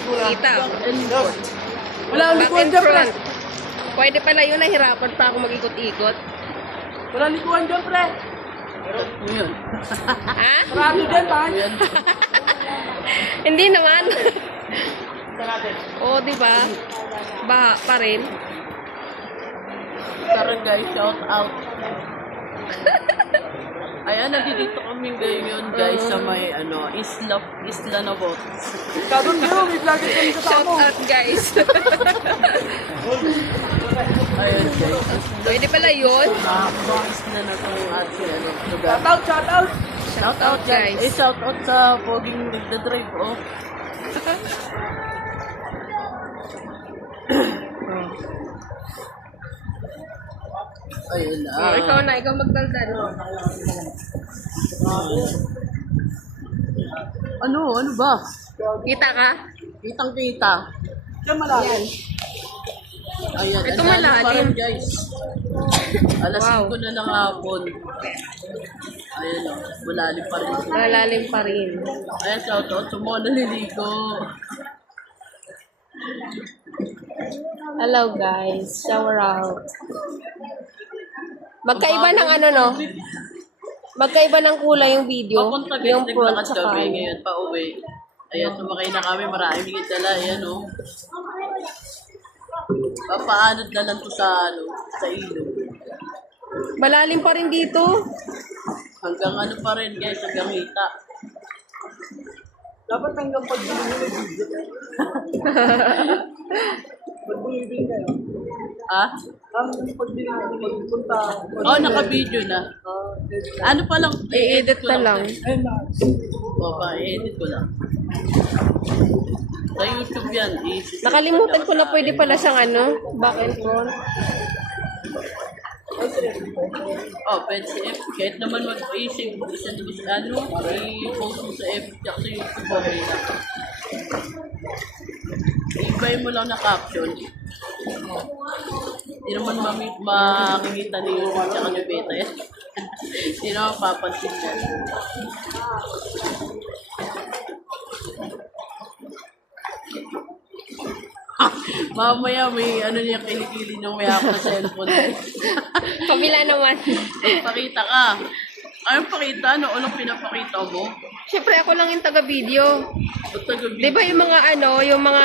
Kita. Wala ang Back likuan and dyan, pre. front. Pwede pala yun, nahirapan pa ako mag-ikot-ikot. Wala ang likuan dyan, pre. Yun. Ha? Sarado dyan, pa. Yan. Hindi naman. Oo, di ba? Baha pa rin. Tara guys, shout out. Ayan, nandito kami ngayon guys sa may isla na boat. Kadon nyo, may vlogger kami sa Shout tamo. out, guys. Ayun guys. Pwede pala yun. Isla na itong ating lugar. Shout out, shout out. Shout out, guys. Shout out sa poging nagdadrive, oh. Ayun Oh, ikaw na, ikaw magdaldal. Ano ba? Kita ka? Kitang kita. Diyan malalim. Ayan, Ito ang lalim malalim. pa rin, guys. Alas Wow. 5 na ng hapon. Ayan o, malalim pa rin. Malalim pa rin. Ayan, shout out sa mga naliligo. Hello, guys. Shower out. Magkaiba ng ano, no? Magkaiba ng kulay yung video. Papunta guys, Yung front naglakad sa kami kanya. ngayon pa uwi. Ayan, sumakay na kami, maraming dala. Ayan o. Papaanod na lang to sa ilog. Malalim pa rin dito. Hanggang ano pa rin guys, hanggang hita. Dapat hanggang pagdilim nyo may video. Pagdilim kayo. Ha? Hanggang pagdilim nyo magpunta. Oo, naka-video na. Ano pa lang, I-edit ko na lang. Ayun na. I-edit ko lang. Sa YouTube yan. Nakalimutan ko na pwede pala siyang ano, back and front. Pwede sa F. Kahit naman mag-isip, i-post mo sa F, tsaka sa YouTube, okay na. I-buy mo lang na caption. Hindi naman makikita ni YouTube tsaka ni Beta. Hindi naman papansin yan. Mamaya may niya kilikili ng may hawak na cellphone. Kabila naman. Pakita ka. Anong pakita? Ano unang pinapakita mo? Siyempre ako lang yung taga-video. Ba't taga-video? Di ba yung mga yung mga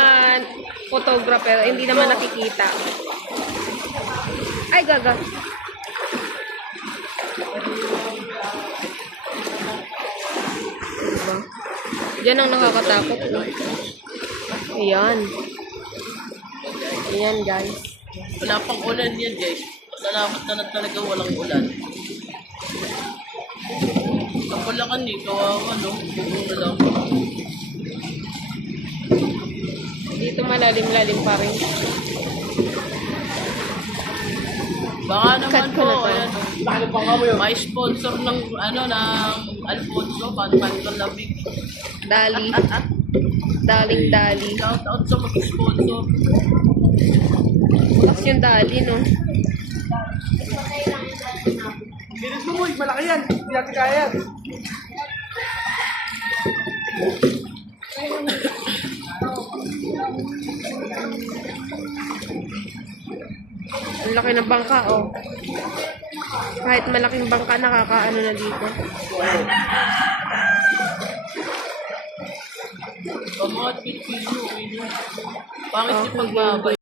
photographer, hindi naman nakikita. Ay, gaga. Diba? Yan ang nakakatakot. Ayan. Ayan, guys. Wala pang ulan yan, guys. Salamat na talaga walang ulan. Kapalakan eh, kawawa, no? Bubong na lang. Dito malalim-lalim pa rin. Baka naman Cut ko na po, to. ayan, may sponsor ng, ng Alfonso, Panpan Labig. Dali. Daling-dali. Shout out sa mag-sponsor. Tapos yung dali, no? Bilis mo mo, malaki yan. Hindi natin kaya yan. Ang laki ng bangka, oh. Kahit malaking bangka, nakakaano na dito. Pamot, Pilipino, pangit yung pagbabay.